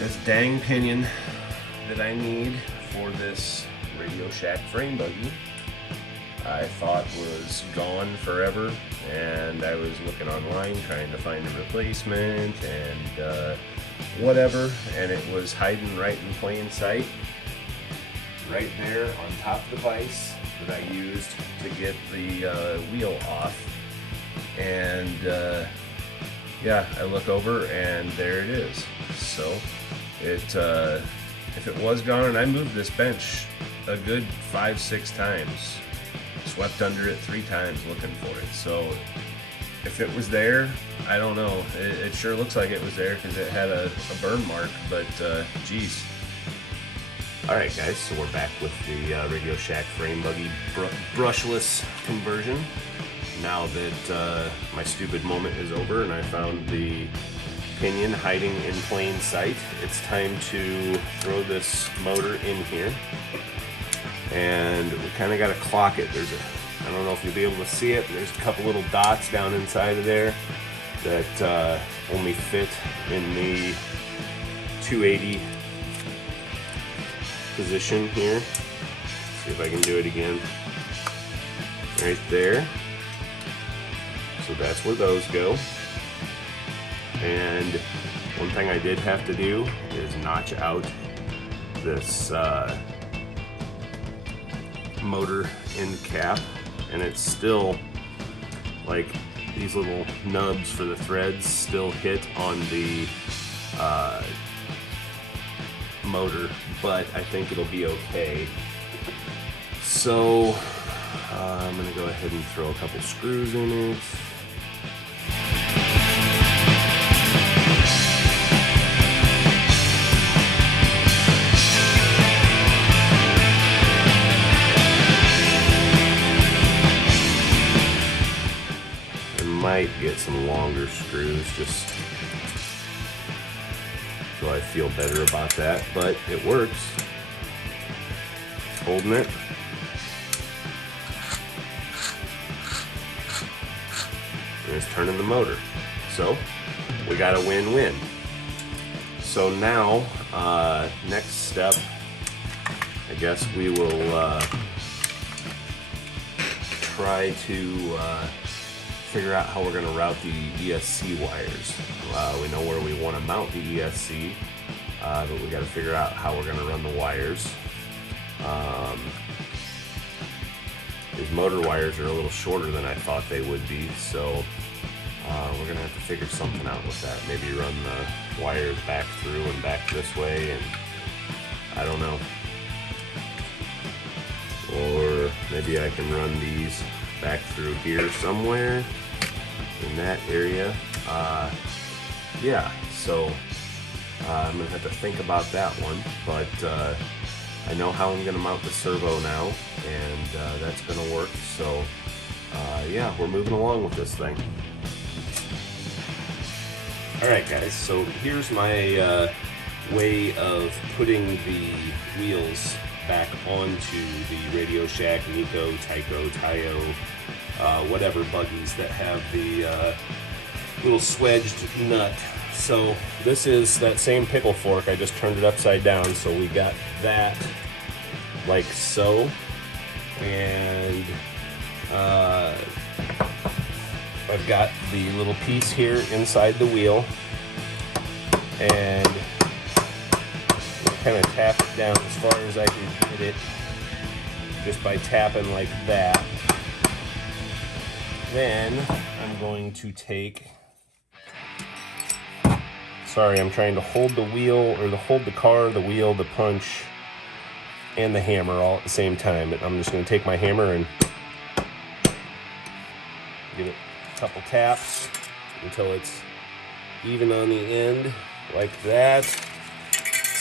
this dang pinion that I need for this Radio Shack frame buggy I thought was gone forever, and I was looking online trying to find a replacement and whatever, and it was hiding right in plain sight, right there on top of the vise that I used to get the wheel off. And yeah, I look over and there it is. So it if it was gone, and I moved this bench a good 5-6 times, swept under it 3 times looking for it. So if it was there, I don't know. It sure looks like it was there because it had a burn mark, but geez. Alright guys, so we're back with the Radio Shack frame buggy brushless conversion. Now that my stupid moment is over and I found the pinion hiding in plain sight, it's time to throw this motor in here. And we kind of got to clock it. I don't know if you'll be able to see it, but there's a couple little dots down inside of there that only fit in the 280 position here. Let's see if I can do it again. Right there. So that's where those go. And one thing I did have to do is notch out this motor end cap, and it's still like these little nubs for the threads still hit on the motor, but I think it'll be okay. So I'm gonna go ahead and throw a couple screws in it. Might get some longer screws just so I feel better about that, but it works. Holding it. And it's turning the motor. So we got a win-win. So now, next step, I guess we will try to figure out how we're going to route the ESC wires. We know where we want to mount the ESC, but we got to figure out how we're going to run the wires. These motor wires are a little shorter than I thought they would be, so we're going to have to figure something out with that. Maybe run the wires back through and back this way, and I don't know. Or maybe I can run these back through here somewhere in that area. Yeah, so I'm gonna have to think about that one, but I know how I'm gonna mount the servo now, and that's gonna work. So yeah, we're moving along with this thing. Alright guys, so here's my way of putting the wheels back onto the Radio Shack, Nico, Tyco, Tayo, whatever buggies that have the little swedged nut. So this is that same pickle fork. I just turned it upside down, so we got that like so. And I've got the little piece here inside the wheel, and kind of tap it down as far as I can get it, just by tapping like that. Then I'm going to take, sorry, I'm trying to hold the wheel, or hold the car, the wheel, the punch, and the hammer all at the same time. But I'm just going to take my hammer and give it a couple taps until it's even on the end, like that.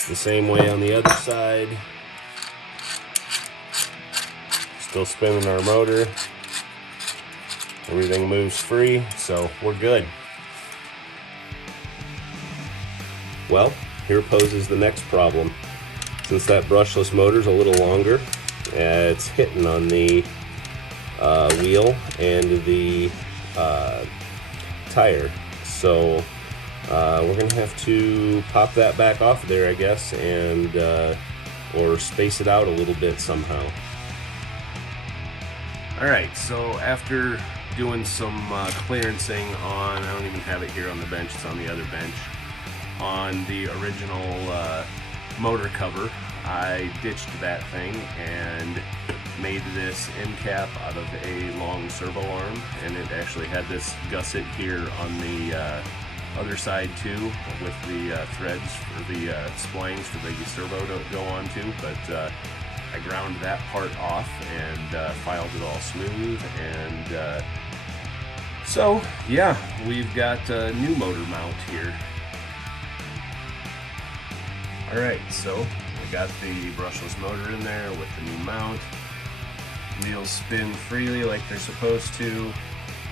The same way on the other side. Still spinning our motor. Everything moves free, so we're good. Well, here poses the next problem. Since that brushless motor's a little longer, it's hitting on the wheel and the tire. So We're going to have to pop that back off there, I guess, and or space it out a little bit somehow. Alright, so after doing some clearancing on, I don't even have it here on the bench, it's on the other bench, on the original motor cover, I ditched that thing and made this end cap out of a long servo arm, and it actually had this gusset here on the other side too, with the threads for the splines for the servo to go onto, but I ground that part off and filed it all smooth, and so yeah, we've got a new motor mount here. Alright, so we got the brushless motor in there with the new mount. Wheels spin freely like they're supposed to.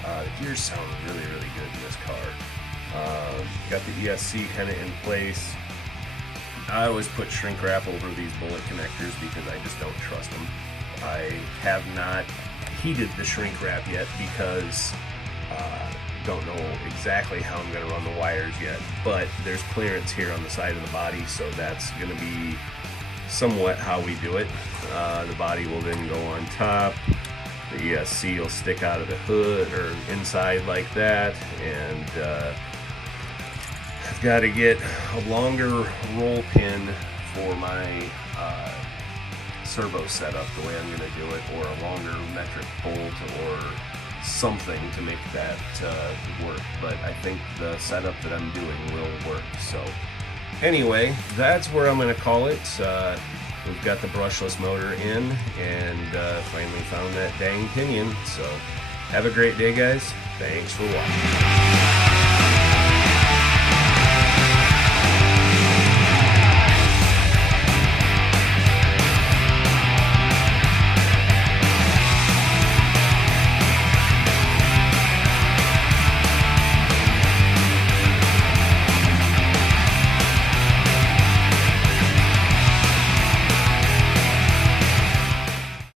The gears sound really, really good in this car. Got the ESC kind of in place. I always put shrink wrap over these bullet connectors because I just don't trust them. I have not heated the shrink wrap yet because don't know exactly how I'm going to run the wires yet, but there's clearance here on the side of the body, so that's going to be somewhat how we do it. The body will then go on top, the ESC will stick out of the hood or inside like that, and I've got to get a longer roll pin for my servo setup the way I'm going to do it, or a longer metric bolt or something to make that work, but I think the setup that I'm doing will work. So anyway, that's where I'm going to call it. We've got the brushless motor in, and finally found that dang pinion. So have a great day, guys. Thanks for watching.